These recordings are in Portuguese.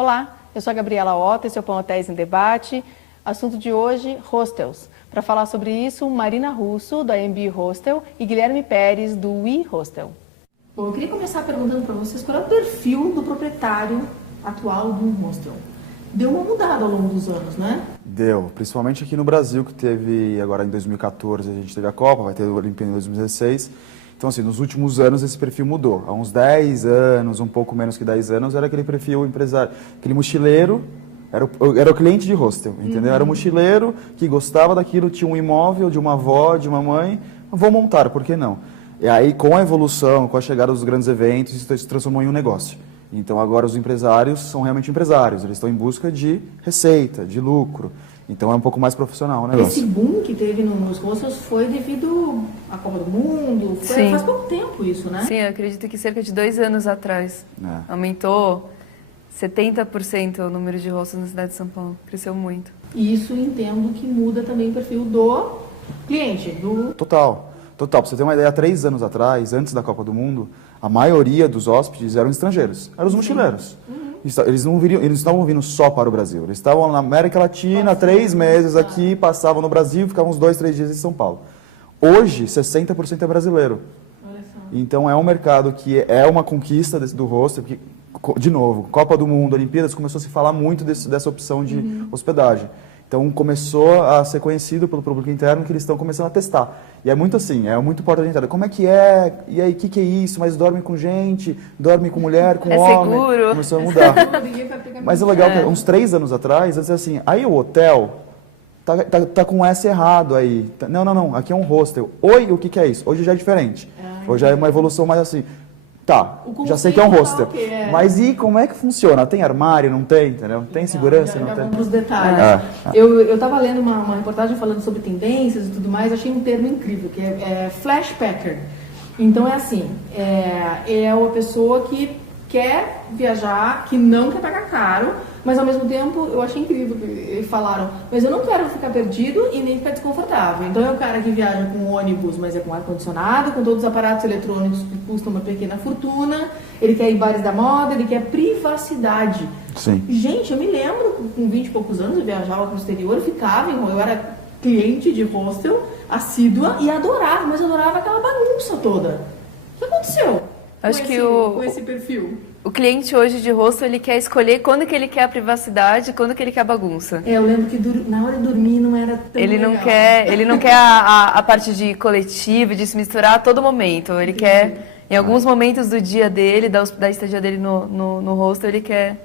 Olá, eu sou a Gabriela Ota, esse é o Pão Hotéis em Debate. Assunto de hoje, hostels. Para falar sobre isso, Marina Russo, da MB Hostel, e Guilherme Pérez, do We Hostel. Bom, eu queria começar perguntando para vocês qual é o perfil do proprietário atual do hostel. Deu uma mudada ao longo dos anos, né? Deu, principalmente aqui no Brasil, que teve, agora em 2014 a gente teve a Copa, vai ter a Olimpíada em 2016. Então, assim, nos últimos anos esse perfil mudou. Há uns 10 anos, um pouco menos que 10 anos, era aquele perfil empresário, aquele mochileiro, era o cliente de hostel, entendeu? Era o mochileiro que gostava daquilo, tinha um imóvel de uma avó, de uma mãe, vou montar, por que não? E aí, com a evolução, com a chegada dos grandes eventos, isso se transformou em um negócio. Então, agora os empresários são realmente empresários, eles estão em busca de receita, de lucro. Então, é um pouco mais profissional o negócio. Esse boom que teve nos hostels foi devido à Copa do Mundo? Faz pouco tempo isso, né? Sim, eu acredito que cerca de 2 anos atrás. Aumentou 70% o número de hostels na cidade de São Paulo. Cresceu muito. E isso entendo que muda também o perfil do cliente. Total. Pra você ter uma ideia, há 3 anos atrás, antes da Copa do Mundo, a maioria dos hóspedes eram estrangeiros, eram os mochileiros. Eles não estavam vindo só para o Brasil, eles estavam na América Latina, 3 meses aqui, passavam no Brasil, ficavam uns 2, 3 dias em São Paulo. Hoje, 60% é brasileiro. Então é um mercado que é uma conquista do hostel, que, de novo, Copa do Mundo, Olimpíadas, começou a se falar muito dessa opção de hospedagem. Então começou a ser conhecido pelo público interno que eles estão começando a testar. E é muito assim, é muito porta de entrada. Como é que é? E aí, o que é isso? Mas dorme com gente? Dorme com mulher? Com homem? Seguro? Começou a mudar. Mas é legal que uns 3 anos atrás, antes assim, aí o hotel tá com um S errado aí. Não, aqui é um hostel. Oi, o que é isso? Hoje já é diferente. Hoje é uma evolução mais assim. Tá, já sei que é um hostel. Mas e como é que funciona? Tem armário, não tem, entendeu? Tem segurança, não tem? Vamos para os detalhes. Eu estava lendo uma reportagem falando sobre tendências e tudo mais, achei um termo incrível, que é flashpacker. Então é assim, é uma pessoa que quer viajar, que não quer pagar caro, mas ao mesmo tempo eu achei incrível que eles falaram, mas eu não quero ficar perdido e nem ficar desconfortável. Então é o cara que viaja com ônibus, mas é com ar-condicionado, com todos os aparatos eletrônicos que custam uma pequena fortuna, ele quer ir em bares da moda, ele quer privacidade. Sim. Gente, eu me lembro, com 20 e poucos anos, eu viajava para o exterior, eu era cliente de hostel, assídua, e adorava, mas adorava aquela bagunça toda. O que aconteceu? Acho que com esse perfil. O cliente hoje de hostel, ele quer escolher quando que ele quer a privacidade, quando que ele quer a bagunça. Eu lembro que na hora de dormir não era tão legal. Ele não quer a parte de coletivo, de se misturar a todo momento. Ele quer, em alguns momentos do dia dele, da estadia dele no hostel, ele quer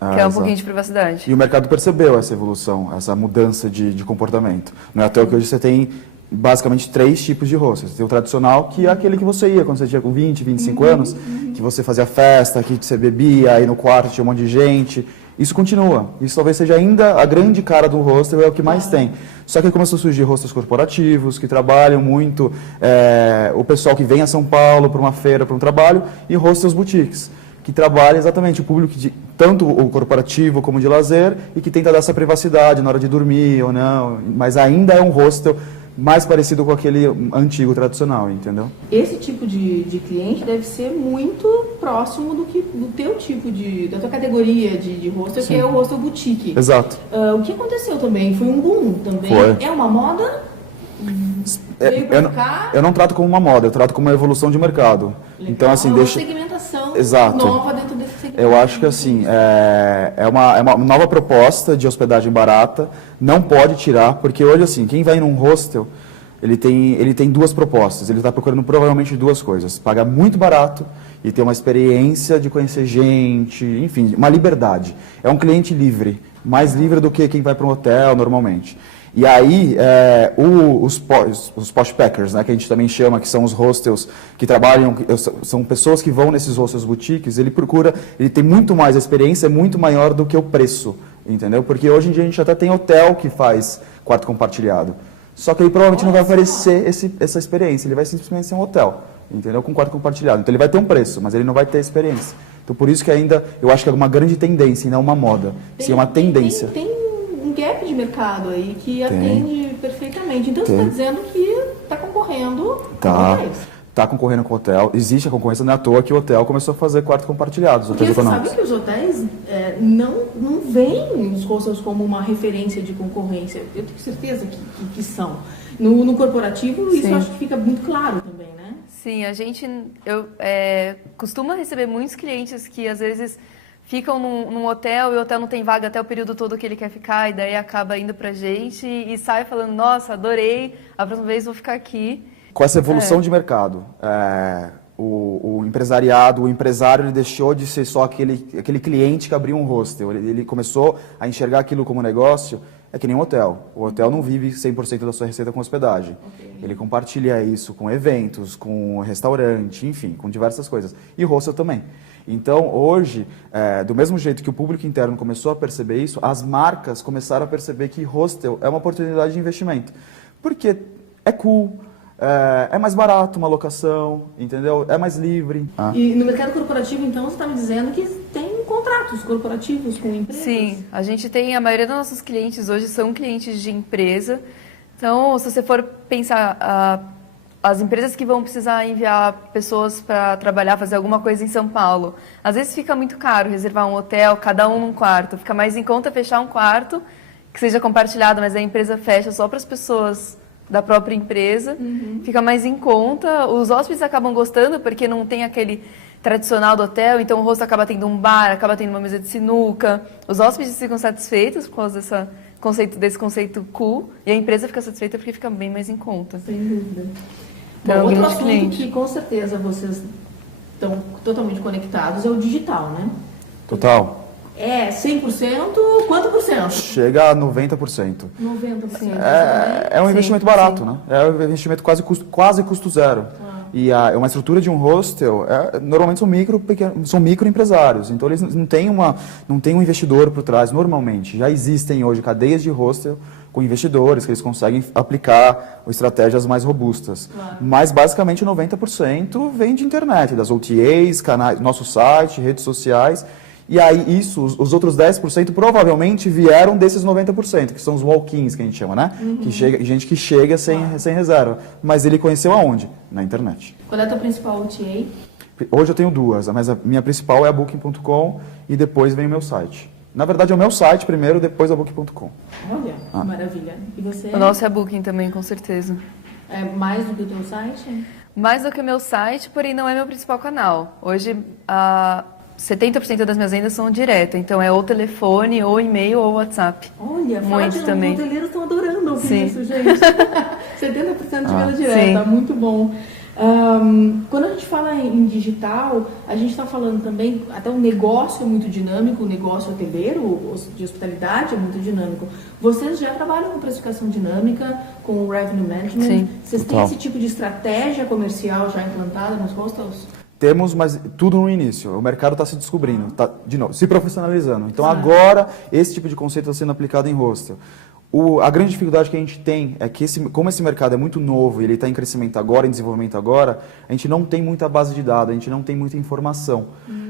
um pouquinho de privacidade. E o mercado percebeu essa evolução, essa mudança de comportamento. Não é à toa que hoje você tem basicamente 3 tipos de hostels. Tem o tradicional, que é aquele que você ia quando você tinha com 20, 25 anos, que você fazia festa, que você bebia, aí no quarto tinha um monte de gente. Isso continua. Isso talvez seja ainda a grande cara do hostel, é o que mais tem. Só que começou a surgir hostels corporativos, que trabalham muito, o pessoal que vem a São Paulo para uma feira, para um trabalho, e hostels boutiques, que trabalham exatamente o público, tanto o corporativo como de lazer, e que tenta dar essa privacidade na hora de dormir ou não, mas ainda é um hostel mais parecido com aquele antigo, tradicional, entendeu? Esse tipo de cliente deve ser muito próximo do teu tipo da tua categoria de hostel, que é o hostel boutique. Exato. O que aconteceu também? Foi um boom também. Foi. É uma moda? Eu não trato como uma moda, eu trato como uma evolução de mercado. Legal. Então, assim, uma segmentação nova dentro desse segmento. Eu acho que assim, é uma nova proposta de hospedagem barata, não pode tirar, porque hoje assim, quem vai num hostel, ele tem 2 propostas, ele está procurando provavelmente 2 coisas, pagar muito barato e ter uma experiência de conhecer gente, enfim, uma liberdade. É um cliente livre, mais livre do que quem vai para um hotel normalmente. E aí, os posh packers, né, que a gente também chama, que são os hostels que trabalham, são pessoas que vão nesses hostels boutiques, ele tem muito mais, a experiência é muito maior do que o preço, entendeu? Porque hoje em dia a gente até tem hotel que faz quarto compartilhado. Só que ele provavelmente não vai oferecer essa experiência, ele vai simplesmente ser um hotel, entendeu? Com quarto compartilhado. Então ele vai ter um preço, mas ele não vai ter experiência. Então por isso que ainda, eu acho que é uma grande tendência, e não uma moda. Sim, é uma tendência. Tem um gap de mercado aí que atende perfeitamente. Então você está dizendo que está concorrendo com vocês. está concorrendo com o hotel, existe a concorrência, não é à toa que o hotel começou a fazer quartos compartilhados. Porque você sabe que os hotéis não veem os hostels como uma referência de concorrência. Eu tenho certeza que são. No corporativo, isso eu acho que fica muito claro também, né? Sim, eu costumo receber muitos clientes que às vezes ficam num hotel e o hotel não tem vaga até o período todo que ele quer ficar, e daí acaba indo pra gente e sai falando, nossa, adorei, a próxima vez vou ficar aqui. Com essa evolução de mercado, o empresariado, o empresário, ele deixou de ser só aquele cliente que abriu um hostel. Ele começou a enxergar aquilo como negócio. É que nem um hotel. O hotel não vive 100% da sua receita com hospedagem. Okay. Ele compartilha isso com eventos, com restaurante, enfim, com diversas coisas. E hostel também. Então, hoje, do mesmo jeito que o público interno começou a perceber isso, as marcas começaram a perceber que hostel é uma oportunidade de investimento. Porque é cool, é mais barato uma locação, entendeu? É mais livre. E no mercado corporativo, então, você está me dizendo que tem contratos corporativos com empresas? Sim, a maioria dos nossos clientes hoje são clientes de empresa. Então, se você for pensar, as empresas que vão precisar enviar pessoas para trabalhar, fazer alguma coisa em São Paulo, às vezes fica muito caro reservar um hotel, cada um num quarto. Fica mais em conta fechar um quarto que seja compartilhado, mas a empresa fecha só para as pessoas da própria empresa. Fica mais em conta. Os hóspedes acabam gostando porque não tem aquele tradicional do hotel, então o hostel acaba tendo um bar, acaba tendo uma mesa de sinuca. Os hóspedes ficam satisfeitos por causa desse conceito cool, e a empresa fica satisfeita porque fica bem mais em conta. Sem dúvida. Então, outro assunto que com certeza vocês estão totalmente conectados é o digital, né? Total. É 100%? Quanto por cento? Chega a 90%. 90%. É um investimento barato, né? É um investimento quase custo zero. E uma estrutura de um hostel, normalmente são microempresários, então eles não têm um investidor por trás, normalmente. Já existem hoje cadeias de hostel com investidores, que eles conseguem aplicar estratégias mais robustas. Claro. Mas, basicamente, 90% vem de internet, das OTAs, canais, nosso site, redes sociais. E aí, os outros 10% provavelmente vieram desses 90%, que são os walk-ins, que a gente chama, né? Gente que chega sem reserva. Mas ele conheceu aonde? Na internet. Qual é a tua principal OTA? Hoje eu tenho duas, mas a minha principal é a Booking.com e depois vem o meu site. Na verdade, é o meu site primeiro, depois a Booking.com. Olha, maravilha. E você? O nosso é Booking também, com certeza. É mais do que o teu site? Mais do que o meu site, porém não é meu principal canal. Hoje, 70% das minhas vendas são direto, então é ou telefone, ou e-mail, ou WhatsApp. Olha, muito também. Os hoteleiros estão adorando ouvir isso, gente. 70% de venda direta, muito bom. Quando a gente fala em digital, a gente está falando também, até o negócio é muito dinâmico, o negócio hoteleiro, de hospitalidade é muito dinâmico. Vocês já trabalham com precificação dinâmica, com revenue management? Sim. Vocês têm esse tipo de estratégia comercial já implantada nos hostels? Temos, mas tudo no início. O mercado está se descobrindo, está, de novo, se profissionalizando. Então, agora, esse tipo de conceito está sendo aplicado em hostel. A grande dificuldade que a gente tem é que, como esse mercado é muito novo e ele está em crescimento agora, em desenvolvimento agora, a gente não tem muita base de dados, a gente não tem muita informação.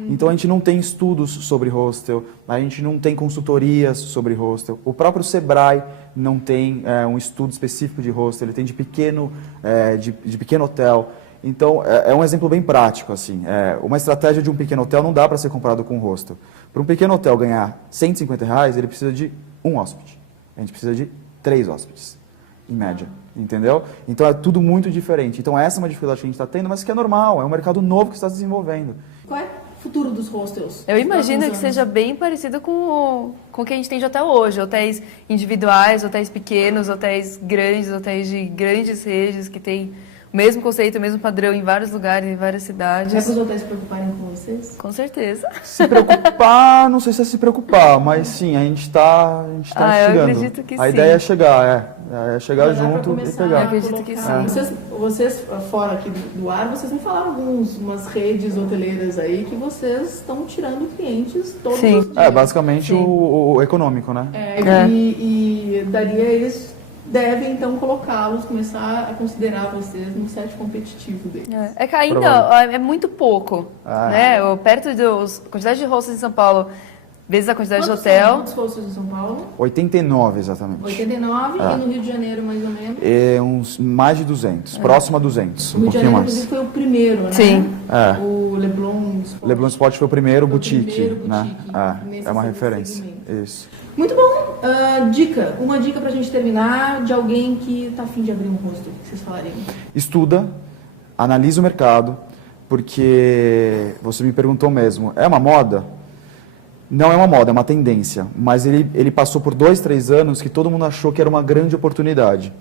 Então, a gente não tem estudos sobre hostel, a gente não tem consultorias sobre hostel. O próprio Sebrae não tem um estudo específico de hostel, ele tem de pequeno hotel. Então, é um exemplo bem prático, assim. Uma estratégia de um pequeno hotel não dá para ser comparado com um hostel. Para um pequeno hotel ganhar R$150, ele precisa de um hóspede. A gente precisa de 3 hóspedes, em média, entendeu? Então, é tudo muito diferente. Então, essa é uma dificuldade que a gente está tendo, mas que é normal, é um mercado novo que está se desenvolvendo. Qual é o futuro dos hostels? Eu imagino que seja bem parecido com o que a gente tem de hotel hoje. Hotéis individuais, hotéis pequenos, hotéis grandes, hotéis de grandes redes que tem o mesmo conceito, o mesmo padrão em vários lugares, em várias cidades. É para os hotéis se preocuparem com vocês? Com certeza. Se preocupar, não sei se é se preocupar, mas sim, a gente está chegando. Eu acredito que sim. A ideia é chegar, é chegar junto e pegar. Eu acredito que sim. Vocês, fora aqui do ar, vocês me falaram umas redes hoteleiras aí que vocês estão tirando clientes todos os dias. Basicamente o econômico, né? E daria eles devem, então, colocá-los, começar a considerar vocês no set competitivo deles. É que ainda é muito pouco, né? Perto da quantidade de hostels em São Paulo, vezes a quantidade Quantos de hotel. são? Quantos hostels em São Paulo? 89, exatamente. 89 e no Rio de Janeiro, mais ou menos? Uns mais de 200, próximo a 200, O um Rio de pouquinho Janeiro, mais. inclusive, foi o primeiro, né? Sim. O Leblon Sport. Leblon Sport foi o primeiro Foi o boutique, primeiro né? boutique nesse É uma referência. segmento. Isso. Muito bom. Uma dica pra gente terminar de alguém que tá afim de abrir um hostel, que vocês falariam. Estuda, analisa o mercado, porque você me perguntou mesmo, é uma moda? Não é uma moda, é uma tendência, mas ele passou por 2, 3 anos que todo mundo achou que era uma grande oportunidade.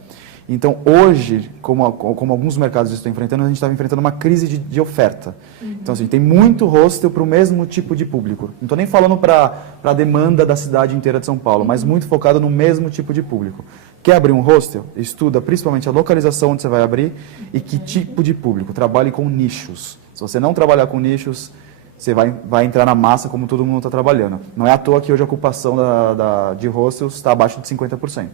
Então, hoje, como alguns mercados estão enfrentando, a gente estava enfrentando uma crise de oferta. Então, assim, tem muito hostel para o mesmo tipo de público. Não estou nem falando para a demanda da cidade inteira de São Paulo, mas muito focado no mesmo tipo de público. Quer abrir um hostel? Estuda principalmente a localização onde você vai abrir e que tipo de público. Trabalhe com nichos. Se você não trabalhar com nichos, você vai entrar na massa como todo mundo está trabalhando. Não é à toa que hoje a ocupação de hostels está abaixo de 50%.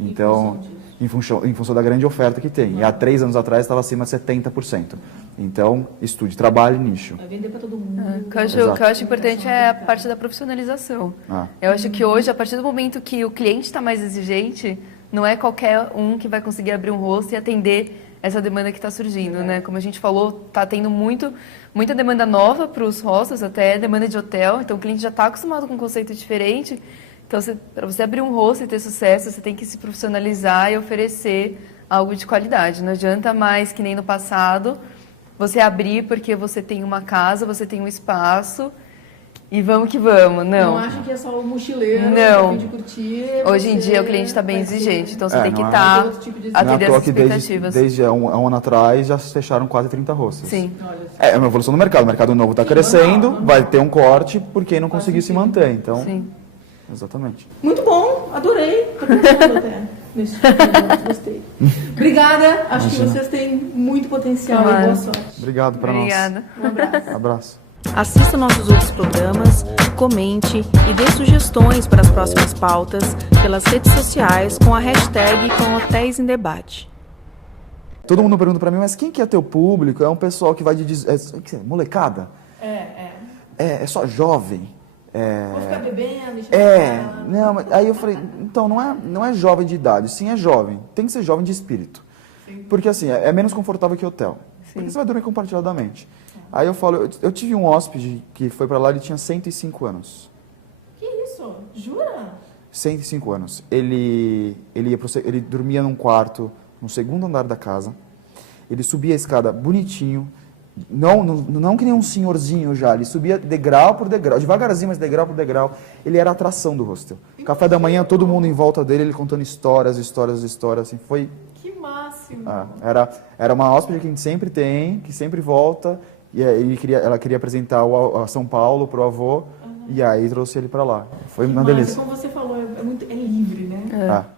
Então, em função da grande oferta que tem. E há 3 anos atrás estava acima de 70%. Então, estude, trabalhe nicho. Vai vender para todo mundo. O que eu acho importante é a parte da profissionalização. Eu acho que hoje, a partir do momento que o cliente está mais exigente, não é qualquer um que vai conseguir abrir um hostel e atender essa demanda que está surgindo, né? Como a gente falou, está tendo muita demanda nova para os hostels, até demanda de hotel. Então, o cliente já está acostumado com um conceito diferente. Então, para você abrir um hostel e ter sucesso, você tem que se profissionalizar e oferecer algo de qualidade. Não adianta mais, que nem no passado, você abrir porque você tem uma casa, você tem um espaço e vamos que vamos. Não acha que é só o mochileiro, não. de curtir. Hoje em dia o cliente está bem exigente, então você tem que estar atender Não é as expectativas. Desde um ano atrás já se fecharam quase 30 hostels. Sim. É uma evolução do mercado. O mercado novo está crescendo, normal. Vai ter um corte por quem não conseguir se manter. Então, Sim. exatamente. Muito bom, adorei. Tô pensando até nesse tipo, gostei. Obrigada, acho que vocês têm muito potencial e boa sorte. Obrigado para nós. Obrigada. Um abraço. Abraço. Assista nossos outros programas, comente e dê sugestões para as próximas pautas pelas redes sociais com a hashtag Com Hotéis em Debate. Todo mundo pergunta para mim, mas quem que é teu público? É um pessoal que vai de... molecada? É só jovem? Vou ficar bebendo, Não, mas aí eu falei, então não é jovem de idade, sim é jovem, tem que ser jovem de espírito. Porque assim, é menos confortável que hotel, porque você vai dormir compartilhadamente. Aí eu falo, eu tive um hóspede que foi para lá, ele tinha 105 anos. Que isso? Jura? 105 anos. Ele dormia num quarto, no segundo andar da casa, ele subia a escada bonitinho, não que nem um senhorzinho já, ele subia degrau por degrau, devagarzinho, mas degrau por degrau. Ele era a atração do hostel. Café da manhã, todo mundo em volta dele, ele contando histórias, assim, foi... Que máximo! Era uma hóspede que a gente sempre tem, que sempre volta, e ela queria apresentar a São Paulo pro avô, e aí trouxe ele para lá. Foi uma delícia. Como você falou, é livre, né?